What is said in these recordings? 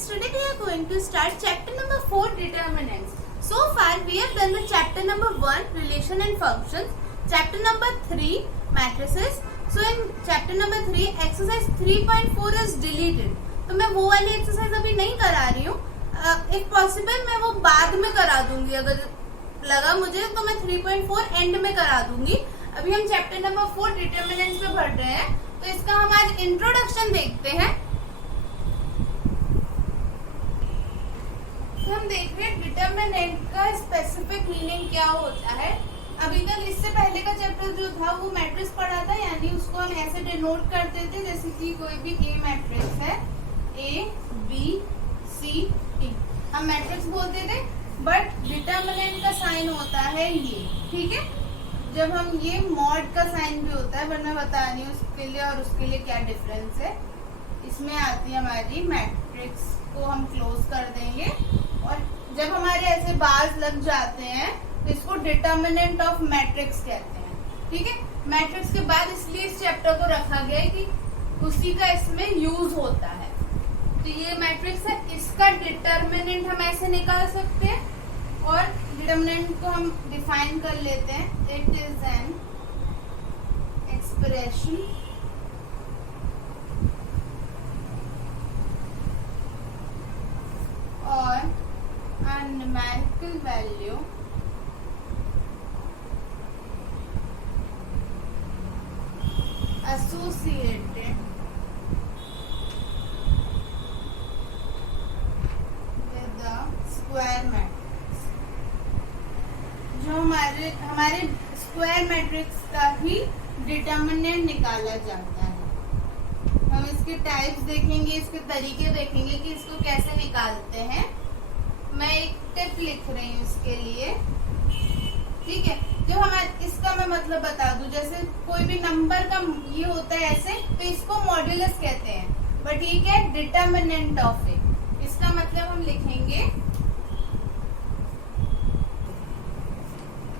students, today we are going to start chapter number 4, determinants. So far we have done the chapter number 1, relation and functions, chapter number 3, matrices. So in chapter number 3, exercise 3.4 is deleted. तो मैं वो वाली exercise अभी नहीं करा रही हूँ, if possible मैं वो बाद में करा दूंगी, अगर लगा मुझे तो मैं 3.4 एंड में करा दूंगी. अभी हम चैप्टर नंबर 4 डिटर्मिनेंट्स पे पढ़ रहे हैं, तो इसका हम आज इंट्रोडक्शन देखते हैं. तो हम देख रहे हैं डिटर्मिनेंट का स्पेसिफिक मीनिंग क्या होता है. अभी तक इससे पहले का चैप्टर जो था वो मैट्रिक्स पढ़ा था, यानी उसको हम ऐसे डिनोट करते थे जैसे कि कोई भी ए मैट्रिक्स है, ए बी सी डी, हम मैट्रिक्स बोलते थे. बट डिटर्मिनेंट का साइन होता है ये, ठीक है. जब हम ये मॉड का साइन भी होता है, बट मैं बता रही हूँ उसके लिए और उसके लिए क्या डिफरेंस है. इसमें आती है हमारी मैट्रिक्स को हम क्लोज कर देंगे, और जब हमारे ऐसे बार्स लग जाते हैं तो इसको डिटर्मिनेंट ऑफ मैट्रिक्स कहते हैं, ठीक है. मैट्रिक्स के बाद इसलिए इस चैप्टर को रखा गया है कि उसी का इसमें यूज होता है. तो ये मैट्रिक्स है, इसका डिटर्मिनेंट हम ऐसे निकाल सकते हैं, और डिटर्मिनेंट को हम डिफाइन कर लेते हैं. इट इज एन एक्सप्रेशन और a numerical value associated with the square matrix. जो हमारे स्क्वायर मैट्रिक्स का ही डिटर्मिनेंट निकाला जाता है. हम इसके टाइप्स देखेंगे, इसके तरीके देखेंगे कि इसको कैसे निकालते हैं. मैं एक टिप लिख रही हूँ इसके लिए, ठीक है. जो हमारे इसका मैं मतलब बता दूं, जैसे कोई भी नंबर का ये होता है ऐसे, तो इसको मॉड्यूलस कहते हैं. बट ये क्या है? डिटर्मिनेंट ऑफ ए. इसका मतलब हम लिखेंगे,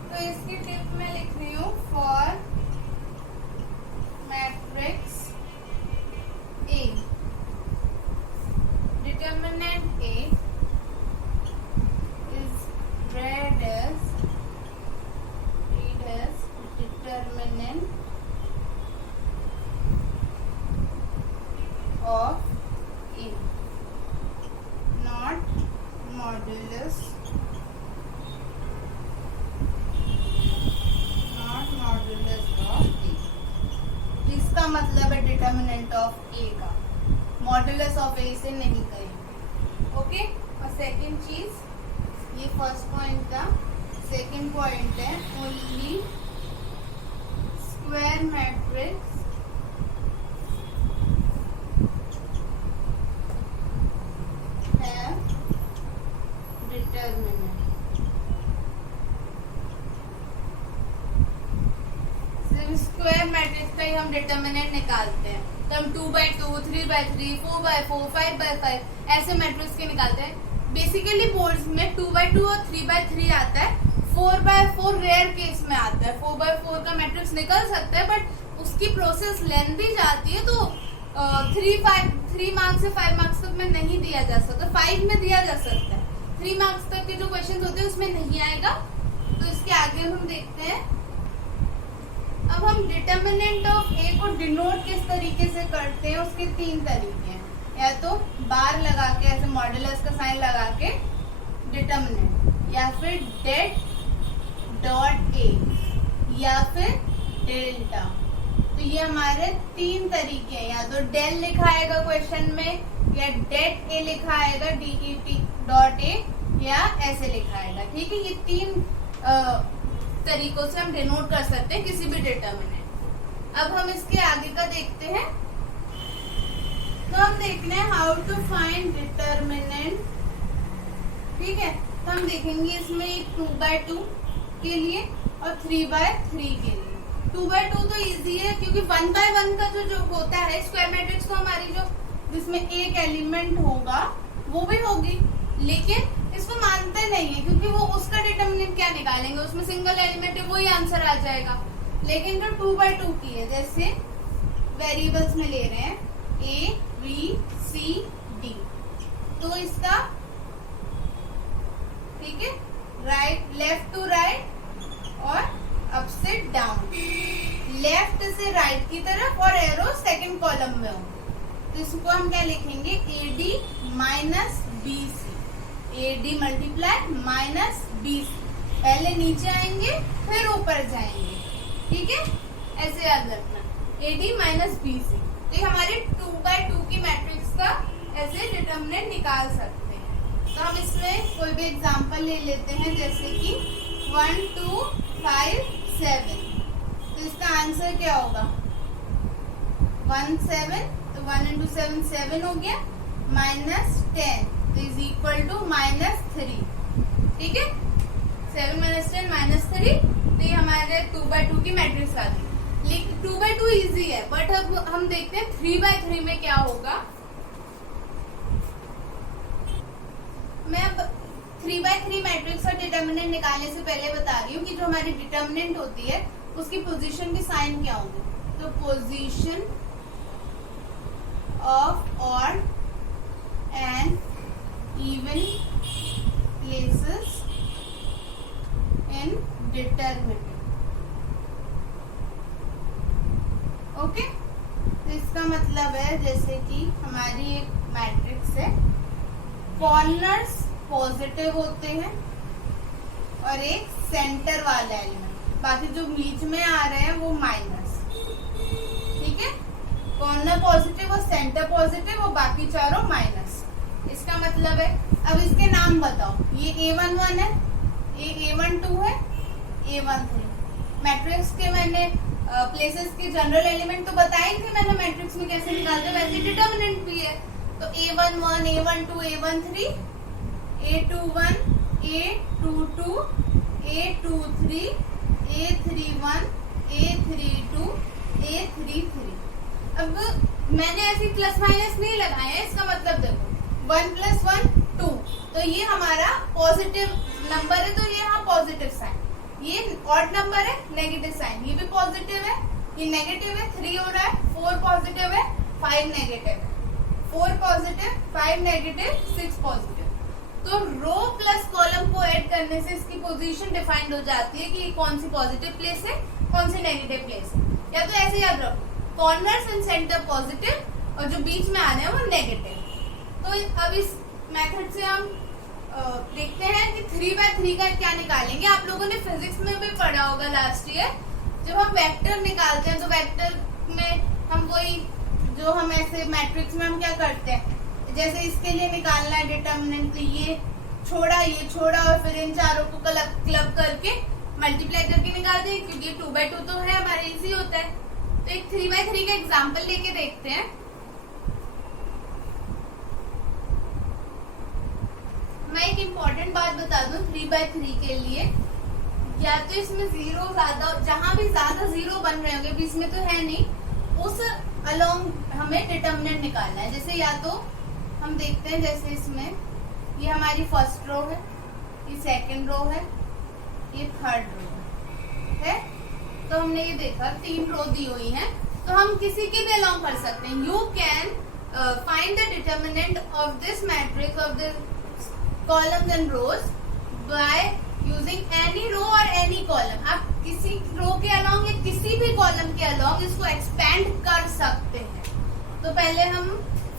तो इसकी टिप मैं लिख रही हूँ, for matrix A determinant A is read as determinant of A, not modulus of A. इसका मतलब है डिटर्मिनेंट ऑफ ए का, मॉडुलस ऑफ ए से नहीं करेंगे, ओके. और सेकंड चीज, ये फर्स्ट पॉइंट था. सेकंड पॉइंट है, only square matrix have determinant. सिर्फ स्क्वायर मैट्रिक्स का ही हम डिटर्मिनेंट निकालते हैं. तो हम 2/2, 3/3, 4/4, 5/5 ऐसे मैट्रिक्स के निकालते हैं. बेसिकली बोर्ड्स में 2/2 और 3/3 आता है. 4/4 रेयर केस में आता है. 4/4 का मैट्रिक्स निकल सकता है, बट उसकी प्रोसेस लेंथी जाती है, तो 3 मार्क्स से 5 मार्क्स तक में नहीं दिया जा सकता. 5 में दिया जा सकता है, 3 मार्क्स तक के जो क्वेश्चन होते हैं उसमें नहीं आएगा. तो इसके आगे हम देखते हैं. अब हम डिटर्मिनेंट ऑफ ए को डिनोट किस तरीके से करते हैं, उसके 3 तरीके हैं. या तो बार लगा के, ऐसे मॉड्यूलस का साइन लगा के डिटर्मिनेंट, या फिर डेट डॉट ए, या फिर डेल्टा. तो ये हमारे 3 तरीके हैं. या तो डेल लिखा आएगा क्वेश्चन में, या डेट ए लिखा आएगा DET डॉट ए, या ऐसे लिखा आएगा, ठीक है. ये 3 तरीकों से हम डिनोट कर सकते हैं किसी भी डिटर्मिनेंट. अब हम इसके आगे का देखते हैं. तो हम देखते हैं हाउ टू फाइंड डिटर्मिनेंट, ठीक है. तो हम देखेंगे इसमें 2/2 के लिए और 3/3 के लिए. 2/2 तो इजी है, क्योंकि 1/1 का जो होता है स्क्वायर मैट्रिक्स, तो हमारी जो जिसमें एक एलिमेंट होगा वो भी होगी, लेकिन इसको मानते नहीं है, क्योंकि वो उसका डिटर्मिनेंट क्या निकालेंगे, उसमें सिंगल एलिमेंट है, वही आंसर आ जाएगा. लेकिन जो 2/2 की है, जैसे वेरिएबल्स में ले रहे हैं A B C D, तो इसका ठीक है, राइट लेफ्ट टू राइट और अप से डाउन, लेफ्ट से राइट की तरफ और एरो सेकंड कॉलम में हो। तो इसको हम क्या लिखेंगे, AD minus BC, AD multiply minus BC। पहले नीचे आएंगे फिर ऊपर जाएंगे, ठीक है, ऐसे याद रखना, AD माइनस BC। तो ये हमारे 2x2 की मैट्रिक्स का ऐसे डिटर्मिनेंट निकाल सकते हैं। तो हम इसमें कोई भी एग्जांपल ले लेते हैं, जैसे कि 1 2 5 7। तो इसका आंसर क्या होगा, 1 7, तो 1 into 7 7 हो गया, माइनस 10 तो इज इक्वल टू माइनस 3, ठीक है, 7 minus 10 माइनस 3। तो ये हमारे 2x2 की मैट्रिक्स आ गई। लेकिन 2x2 इजी है, बट अब हम देखते हैं 3x3 में क्या होगा। मैं अब 3x3 मैट्रिक्स का डिटर्मिनेंट निकालने से पहले बता रही हूँ कि जो हमारी डिटर्मिनेंट होती है उसकी पोजीशन के साइन क्या होंगे। तो position of odd and even places in determinant, okay. तो इसका मतलब है जैसे कि हमारी एक मैट्रिक्स है, कॉर्नर्स पॉजिटिव होते हैं और एक सेंटर वाला एलिमेंट, बाकी जो बीच में आ रहे हैं वो माइनस, ठीक है, कॉर्नर पॉजिटिव और सेंटर पॉजिटिव और बाकी चारों माइनस। इसका मतलब है, अब इसके नाम बताओ, ये A11 है, ये A12 है, A13। मैट्रिक्स के मैंने प्लेसेस के जनरल एलिमेंट तो बताए थे मैंने मैट्रिक्स में कैसे निकालते हैं, वैसे डिटर्मिनेंट भी है। तो A11, A12, A13, A21, A22, A23, A31, A32, A33। अब मैंने ऐसे प्लस माइनस नहीं लगाए हैं, इसका मतलब देखो 1 + 1 2, तो ये हमारा पॉजिटिव नंबर है, तो ये यहाँ पॉजिटिव साइन, ये ऑड नंबर है नेगेटिव साइन, ये भी पॉजिटिव है, ये नेगेटिव है, 3 हो रहा है, 4 पॉजिटिव है, 5 नेगेटिव है, 4 पॉजिटिव, 5 नेगेटिव, 6 पॉजिटिव। तो रो प्लस कॉलम को ऐड करने से इसकी पोजीशन डिफाइंड हो जाती है कि कौन सी पॉजिटिव प्लेस है, कौन सी नेगेटिव प्लेस है। या तो ऐसे याद रखो, कॉर्नर्स एंड सेंटर पॉजिटिव और जो बीच में आ रहे हैं वो नेगेटिव। तो अब इस मेथड से हम देखते हैं कि 3x3 का क्या निकालेंगे। आप लोगों ने फिजिक्स में भी पढ़ा होगा लास्ट ईयर, जब हम वेक्टर निकालते हैं तो वेक्टर में हम वही जो हम ऐसे मैट्रिक्स में हम क्या करते हैं, जैसे इसके लिए निकालना है डिटर्मिनेंट, तो ये छोड़ा और फिर इन चारों को क्लब करके मल्टीप्लाई करके निकालते हैं, क्योंकि 2x2 तो है हमारे, इजी होता है। तो एक 3x3 का एग्जाम्पल लेके देखते हैं। मैं एक इम्पोर्टेंट बात बता दूं 3x3 के लिए, या तो इसमें जीरो ज्यादा, जहां भी ज्यादा जीरो बन रहे होंगे, बीच में तो है नहीं, उस अलोंग हमें डिटर्मिनेंट निकालना है। जैसे या तो हम देखते हैं, जैसे इसमें ये हमारी फर्स्ट रो है, ये सेकंड रो है, ये थर्ड रो है। तो हमने ये देखा 3 रो दी हुई हैं, तो हम किसी की भी अलोंग कर सकते हैं। You can find the determinant of this matrix of this columns and rows by using any row और एनी कॉलम। आप किसी रो के अलोंग या किसी भी कॉलम के अलोंग इसको एक्सपेंड कर सकते हैं। तो पहले हम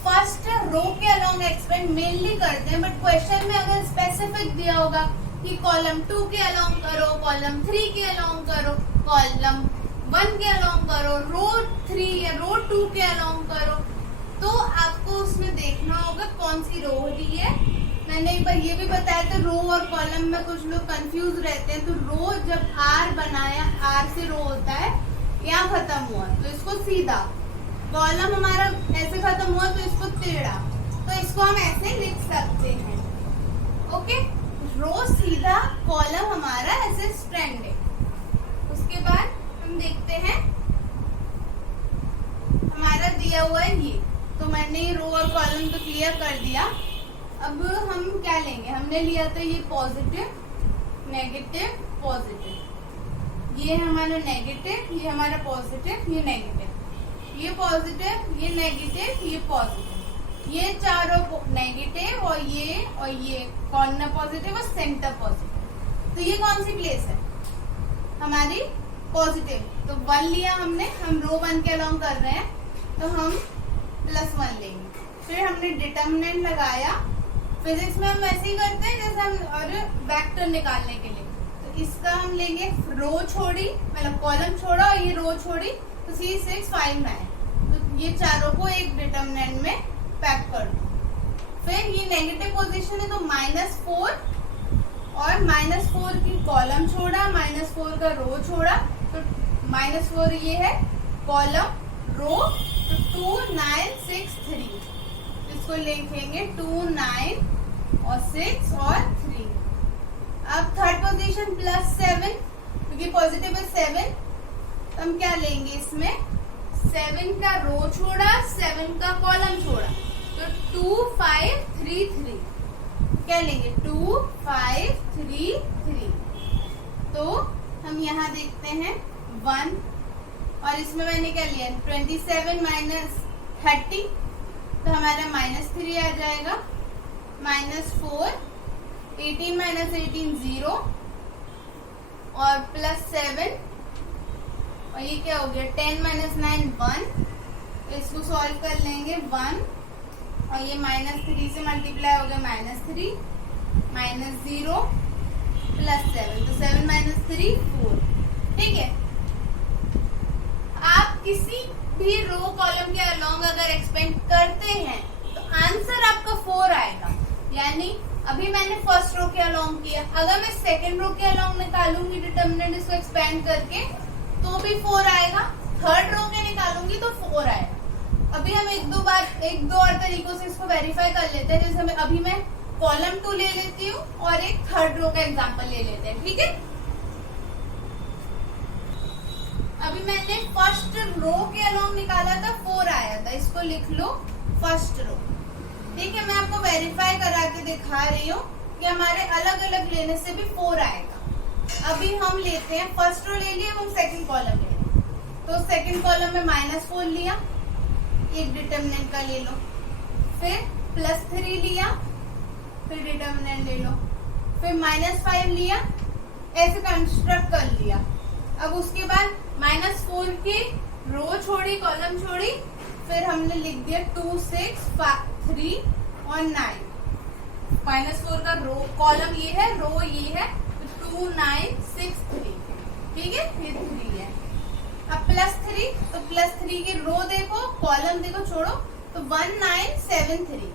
फर्स्ट रो के अलोंग एक्सपेंड मेनली करते हैं, बट क्वेश्चन में अगर स्पेसिफिक दिया होगा कि कॉलम 2 के अलोंग करो, कॉलम 3 के अलोंग करो, कॉलम 1 के अलोंग करो, रो 3 या रो 2 के अलोंग करो, तो आपको उसमें देखना होगा कौन सी रो रही है। मैंने एक बार ये भी बताया था, रो और कॉलम में कुछ लोग कंफ्यूज रहते हैं। तो रो जब आर बनाया, आर से रो होता है, यहाँ खत्म हुआ तो इसको सीधा, कॉलम हमारा ऐसे खत्म हुआ तो इसको टेढ़ा, तो इसको हम ऐसे लिख सकते हैं, ओके। रो सीधा, कॉलम हमारा ऐसे स्ट्रेंड है। उसके बाद हम देखते हैं हमारा दिया हुआ है ये, तो मैंने ये रो और कॉलम तो क्लियर कर दिया। अब हम क्या लेंगे, हमने लिया था ये पॉजिटिव, नेगेटिव, पॉजिटिव, ये है हमारा नेगेटिव, ये हमारा पॉजिटिव, ये नेगेटिव, ये पॉजिटिव, ये नेगेटिव, ये पॉजिटिव। ये चारों नेगेटिव और ये कॉर्नर पॉजिटिव और सेंटर पॉजिटिव। तो ये कौन सी प्लेस है हमारी पॉजिटिव, तो 1 लिया हमने, हम रो 1 के अलोंग कर रहे हैं तो हम +1 लेंगे। फिर हमने डिटर्मिनेंट लगाया, फिजिक्स में हम ऐसे ही करते हैं जैसे हम और वेक्टर निकालने के लिए। तो इसका हम लेंगे रो छोड़ी, मतलब कॉलम छोड़ा और ये रो छोड़ी, तो 3 6 5 9। तो ये चारों को एक डिटर्मिनेंट में पैक कर दो। फिर ये नेगेटिव पोजीशन है तो -4 और -4 की कॉलम छोड़ा, -4 का रो छोड़ा, तो -4 ये है कॉलम रो, तो 2 9 6 3, इसको लिखेंगे 2 9 और 6 और 3। अब थर्ड पोजीशन +7, क्योंकि पॉजिटिव है 7, तो हम क्या लेंगे इसमें 7 का रो छोड़ा, 7 का कॉलम छोड़ा, तो 2 5 3 3, क्या लेंगे 2 5 3 3। तो हम यहाँ देखते हैं 1, और इसमें मैंने क्या लिया 27 - 30, तो हमारा -3 आ जाएगा, -4, 18 - 18 0, और +7, और ये क्या हो गया 10 - 9 1। इसको सॉल्व कर लेंगे 1, और ये -3 से मल्टीप्लाई हो गया -3, -0 +7, तो 7 - 3 4। ठीक है, आप किसी भी रो कॉलम के अलोंग अगर एक्सपेंड करते हैं तो आंसर आपका 4 आएगा। यानी अभी मैंने फर्स्ट रो के अलोंग किया, अगर मैं सेकंड रो के अलोंग निकालूंगी डिटर्मिनेंट इसको एक्सपेंड करके तो भी 4 आएगा, थर्ड रो के निकालूंगी तो 4 आएगा। अभी हम एक दो और तरीकों से इसको वेरीफाई कर लेते हैं। जैसे अभी मैं कॉलम 2 ले लेती हूँ और एक थर्ड रो का एग्जांपल ले लेते हैं। ठीक है, अभी मैंने फर्स्ट रो के अलोंग निकाला था 4 आया था, इसको लिख लो फर्स्ट रो। ठीक है, मैं आपको वेरीफाई करा के दिखा रही हूँ कि हमारे अलग अलग लेने से भी 4 आएगा। अभी हम लेते हैं फर्स्ट रो ले लिया, हम सेकंड कॉलम ले लें, तो सेकंड कॉलम में -4 लिया, एक डिटर्मिनेंट का ले लो, फिर +3 लिया, फिर डिटर्मिनेंट ले लो, फिर -5 लिया, ऐसे कंस्ट्रक्ट कर लिया। अब उसके बाद -4 की रो छोड़ी, कॉलम छोड़ी, फिर हमने लिख दिया 2 6 3 और 9। -4 का रो कॉलम ये है, रो ये है, तो 2 9 6 3। ठीक है, ये 3 है। अब +3, तो +3 की रो देखो, कॉलम देखो, छोड़ो, तो 1 9 7 3,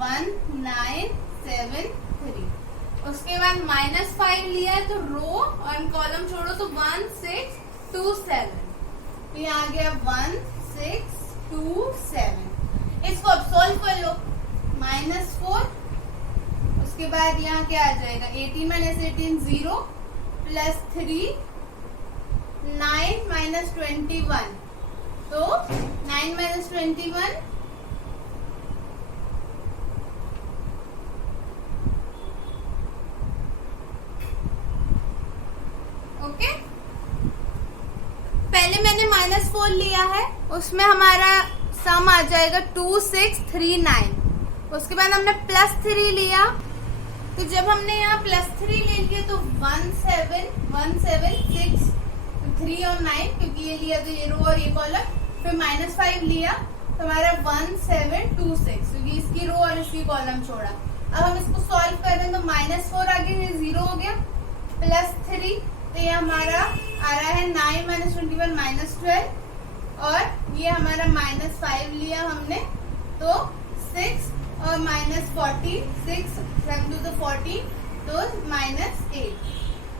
1 9 7 3। उसके बाद -5 लिया है तो रो और कॉलम छोड़ो, तो 1 6 2 7, तो ये आ गया 1 6 2 7। इसको अब सॉल्व कर लो, -4, उसके बाद यहाँ क्या आ जाएगा 18 - 18 0, +3 9 - 21, तो 9 - 21 ओके। पहले मैंने -4 लिया है, उसमें हमारा सम आ जाएगा 2 6 3 9। उसके बाद हमने +3 लिया, तो जब हमने यहाँ +3 ले लिया तो 1 7 6 3 और 9, क्योंकि ये लिया तो ये रो और ये कॉलम। फिर -5 लिया तो हमारा 1 7 2 6, क्योंकि इसकी रो और इसकी कॉलम छोड़ा। अब हम इसको सॉल्व कर रहे हैं, तो -4 आगे 0 हो गया, +3, तो ये हमारा आ रहा है 9 - 21 -12, और ये हमारा -5 लिया हमने, तो 6 और -14, 6 7 2 तो 14, तो -8।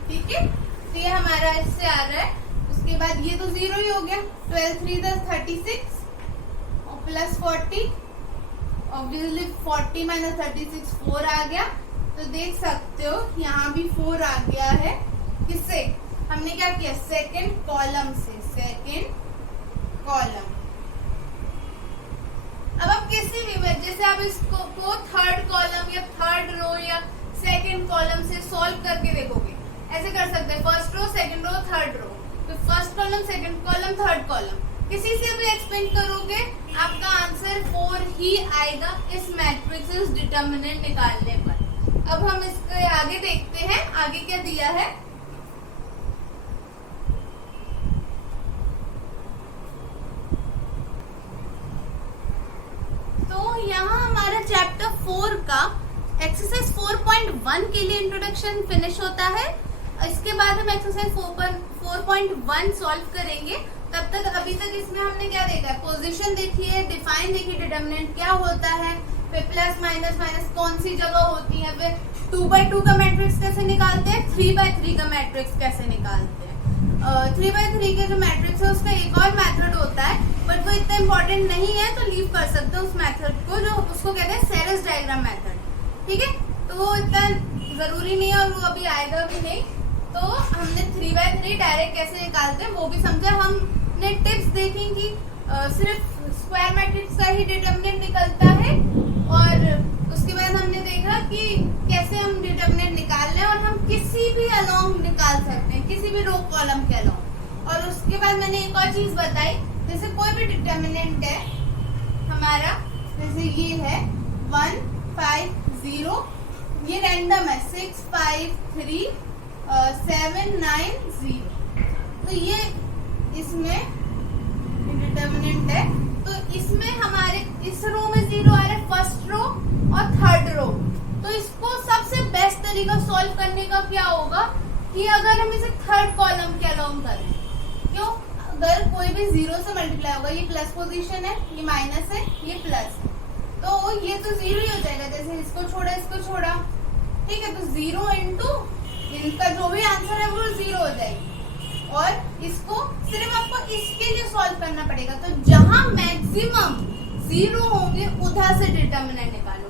ठीक है, तो ये हमारा इससे आ रहा है। उसके बाद ये तो 0 ही हो गया, 12 3 36 और +40, ऑब्वियसली 40 - 36 4 आ गया। तो देख सकते हो यहाँ भी 4 आ गया है। किससे हमने क्या किया, सेकंड कॉलम से, सेकंड कॉलम। अब आप किसी भी जैसे आप इसको को थर्ड कॉलम या थर्ड रो या सेकंड कॉलम से सॉल्व करके देखोगे, ऐसे कर सकते हैं, first row second row third row, तो first column second column third column, किसी से भी एक्सपेंड करोगे आपका आंसर 4 ही आएगा इस मैट्रिक्स डिटर्मिनेंट निकालने पर। अब हम इसके आगे देखते हैं आगे क्या दिया है। तो यहाँ हमारा चैप्टर 4 का एक्सरसाइज 4.1 के लिए इंट्रोडक्शन फिनिश होता है। इसके बाद हम एक्सरसाइज 4.1 सॉल्व करेंगे। तब तक अभी तक इसमें हमने क्या देखा है, पोजीशन देखी है, डिफाइन देखी, डिटर्मिनेंट क्या होता है, फिर प्लस माइनस माइनस कौन सी जगह होती है, फिर 2x2 का मैट्रिक्स कैसे निकालते हैं, 3x3 का मैट्रिक्स कैसे निकालते हैं। 3x3 के जो मैट्रिक्स है उसका एक और मेथड होता है बट वो इतना इम्पोर्टेंट नहीं है तो लीव कर सकते हो उस मेथड को, जो उसको कहते हैं सेरेस डायग्राम मेथड। ठीक है, तो वो इतना जरूरी नहीं है और वो अभी आएगा भी नहीं। तो हमने 3x3 डायरेक्ट कैसे निकालते हैं वो भी समझा। हमने टिप्स देखी कि सिर्फ स्क्वायर मैट्रिक्स का ही डिटर्मिनेंट निकलता है और उसके बाद हमने देखा कि कैसे हम डिटर्मिनेंट निकाल लें और हम किसी भी अलोंग निकाल सकते हैं, किसी भी रो कॉलम के अलोंग। और उसके बाद मैंने एक और चीज बताई, जैसे कोई भी डिटर्मिनेंट है हमारा, जैसे ये है 1 5 0, ये रैंडम है 6 5 3 7 9 0, तो ये इसमें डिटर्मिनेंट है। तो इसमें हमारे इस रो में 0 आ रहा है, फर्स्ट रो और थर्ड रो। तो इसको सबसे बेस्ट तरीका सॉल्व करने का क्या होगा कि अगर हम इसे थर्ड कॉलम के अलोंग करें, क्यों, अगर कोई भी 0 से मल्टीप्लाई होगा, ये प्लस पोजीशन है, ये माइनस है, ये प्लस है, तो ये तो 0 ही हो जाएगा। जैसे इसको छोड़ा, ठीक है, तो 0 इंटू इनका जो भी आंसर है वो 0 हो जाएगी। और इसको सिर्फ आपको इसके लिए सॉल्व करना पड़ेगा। तो जहां मैक्सिमम 0 होंगे उधर से डिटर्मिनेंट निकालो।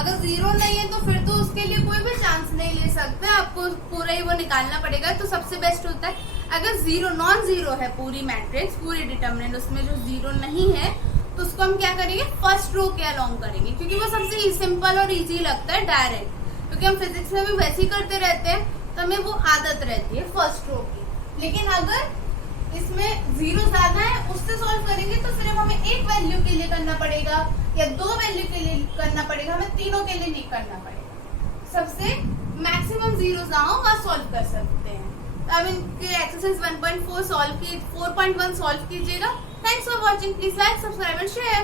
अगर 0 नहीं है तो फिर तो उसके लिए कोई भी चांस नहीं ले सकते, आपको पूरा ही वो निकालना पड़ेगा। तो सबसे बेस्ट होता है अगर 0 नॉन 0 है पूरी मैट्रिक्स, पूरी डिटर्मिनेंट, उसमें जो 0 नहीं है तो उसको हम क्या करेंगे, फर्स्ट रो के अलोंग करेंगे, क्योंकि वो सबसे सिंपल और इजी लगता है डायरेक्ट। क्योंकि हम फिजिक्स में भी वैसे ही करते रहते हैं तो हमें वो आदत रहती है फर्स्ट रो की। लेकिन अगर इसमें 0 ज्यादा है उससे सॉल्व करेंगे तो सिर्फ हमें एक वैल्यू के लिए करना पड़ेगा या 2 वैल्यू के लिए करना पड़ेगा, हमें तीनों के लिए नहीं करना पड़ेगा। सबसे मैक्सिमम 0 ना हो वहाँ सॉल्व कर सकते हैं। तो अब इनके एक्सरसाइज 1.4 सॉल्व की 4.1 सॉल्व कीजिएगा। Thanks for watching, please like, subscribe and share.